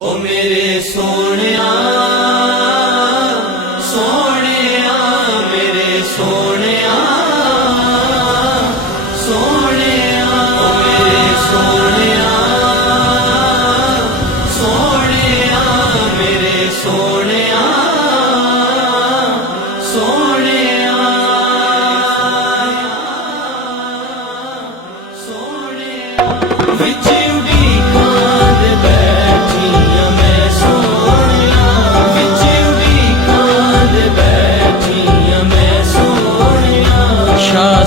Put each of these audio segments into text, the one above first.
ओ मेरे सोनिया सोनिया मेरे सोनिया सोनिया ओ मेरे सोनिया सोनिया मेरे सोनिया सोनिया सोनिया विच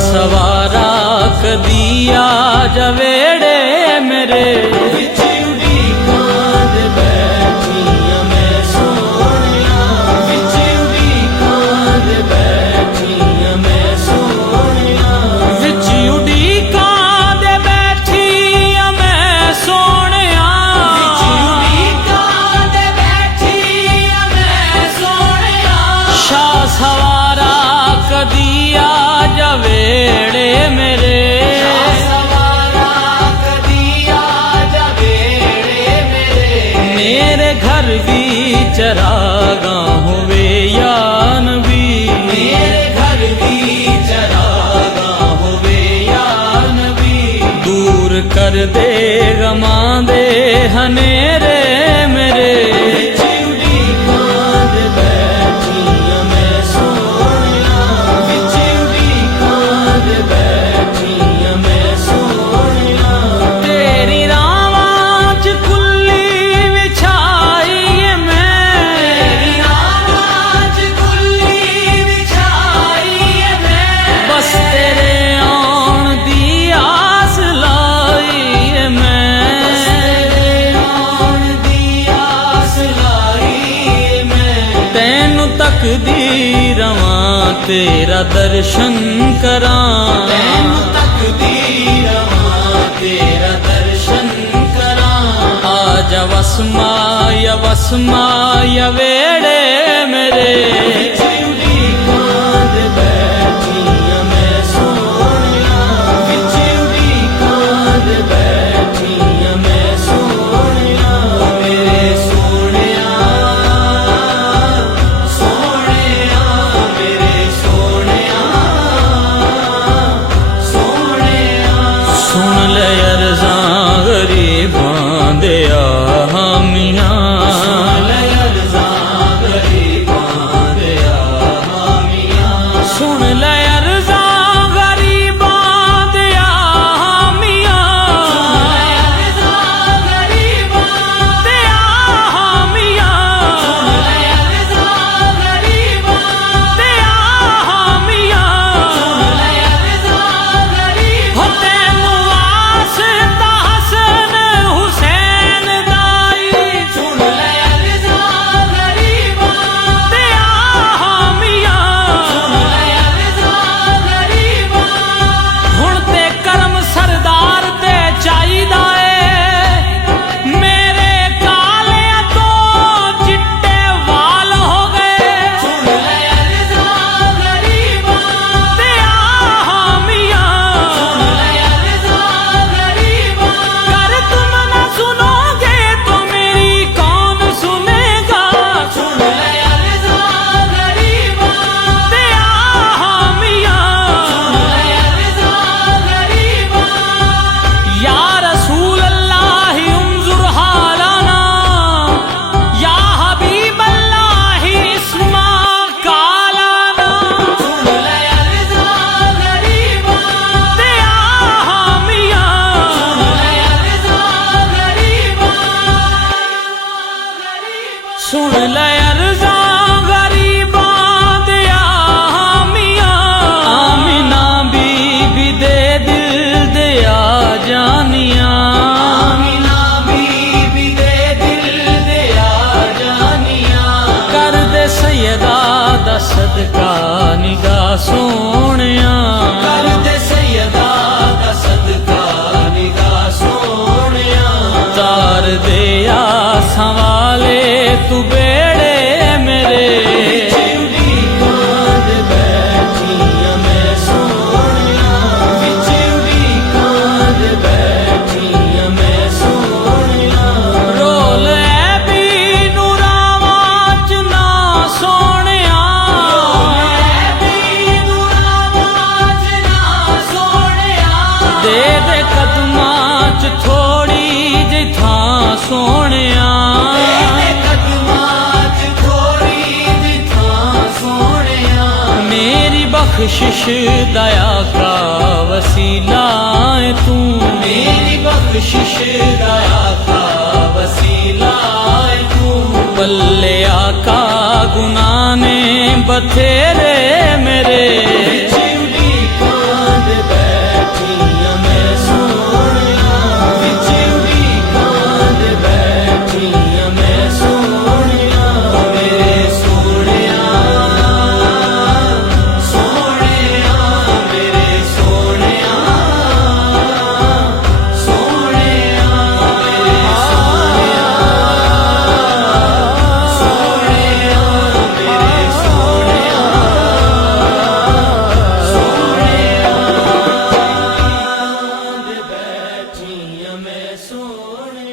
सवारा कदी आ जवेड़े मेरे विच उड़ीकां दे बैठियां मैं सोहणिया विच उड़ीकां दे बैठियां मैं सोहणिया विच उड़ीकां दे बैठियां मैं सोहणिया विच उड़ीकां दे बैठियां मैं सोहणिया शाह सवारा कदी आ जवेड़े मेरे सवारा कदी आ जवेड़े मेरे घर भी चरागा होवे या नबी मेरे घर भी चरागा होवे या नबी दूर कर दे गमां दे हनेरे मेरे तकदी रवां तेरा दर्शन करां तकदी रवां तेरा दर्शन करां आजा वसमाया वेड़े मेरे सुन ले अर्ज़ा गरीबां दे हामियां आमिना बीबी दे दिल दे आ जानियां आमिना बीबी दे दिल दे आ जानियां कर दे सैयदा दा सदका निगाह सोहणिया कर दे सैयदा दा सदका निगाह सोहणिया तार दे आसां वाले तू बेड़े मेरे रोल ਬਖਸ਼ਿਸ਼ ਦਾ ਆਕਾ ਵਸੀਲਾ ਏ ਤੂੰ ਮੇਰੀ ਬਖਸ਼ਿਸ਼ ਦਾ ਆਕਾ ਵਸੀਲਾ ਏ ਤੂੰ ਬੱਲੇ ਆਕਾ ਗੁਨਾਹ ਨੇ ਬਥੇਰੇ ਮੇਰੇ ਮੈਂ ਸੋਹਣਿਆ